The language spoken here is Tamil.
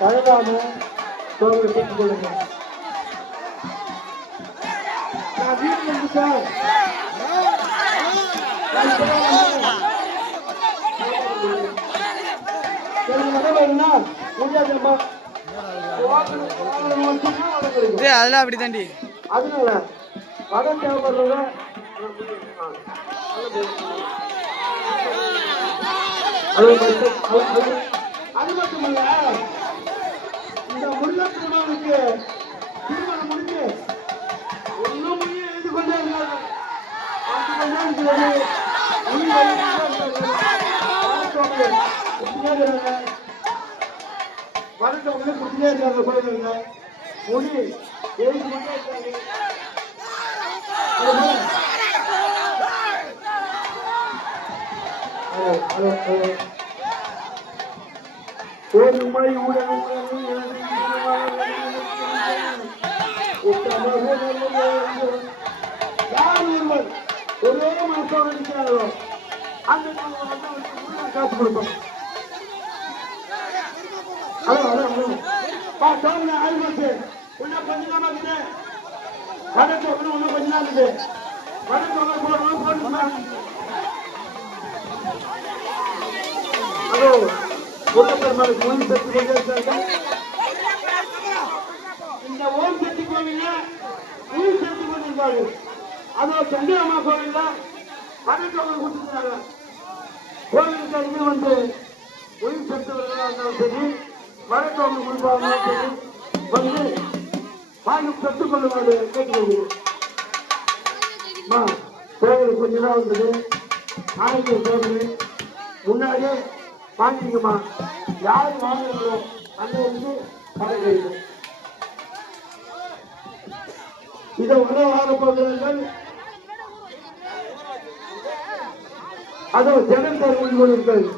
தயவான சோதனை பெற்றுக் கொள்ளுங்கள். நான் வீட்டில் இருந்து சார் அதெல்லாம் அப்படி தாண்டி. அதனால வட தேவைப்படுறத அது மட்டுமல்ல, இந்த முருக திருமணத்துக்கு திருமணம் முடிஞ்சு ஒன்னும் முடிய எழுதி கொண்டே இருந்தாங்க. வரட்டவங்க குடிச்சிட்டே இருக்காங்க. கோயிலுங்க முடி எழுதி கொண்டே இருக்காங்க. ஒரு மொழி உடல் யார் ஒருவர் ஒரே மனசோடு இருக்கிறார்களோ அந்த காசு கொடுப்போம். ஹலோ ஹலோ ஹலோ சோழ ஆயிரத்து இன்னும் கொஞ்ச நாள் இருக்குது. வடத்தோடு இன்னும் கொஞ்ச நாள் இருக்குது. வடத்தோடு போடணும் போடணும். ஹலோ முருகப்பெருமானுக்கு ஓம் சக்தி கொண்டிருக்காங்க. இந்த ஓம் சக்தி கோவில்ல உயிர் சக்தி கொண்டிருக்காங்க. அதோ சந்திரம்மா கோவில்ல வடத்தோடு கொடுத்துருக்காங்க. கோவிலுக்கு அருகே வந்து உயிர் சக்தி இருந்தாலும் சரி, வடத்தோடு கொடுத்தாலும் சரி வந்து வாங்கி பெற்றுக் கொள்ளுமாறு கேட்டுக்கொள்கிறேன். கோவிலுக்கு கொஞ்ச நாள் வந்தது. ஆயிரம் கோவில் முன்னாடியே வாங்கிங்கம்மா. யாரு வாங்குறீங்களோ அந்த வந்து கடை இதை உடனே வாங்க போகிறார்கள். அதோ ஜெகன் கொண்டிருக்கிறது.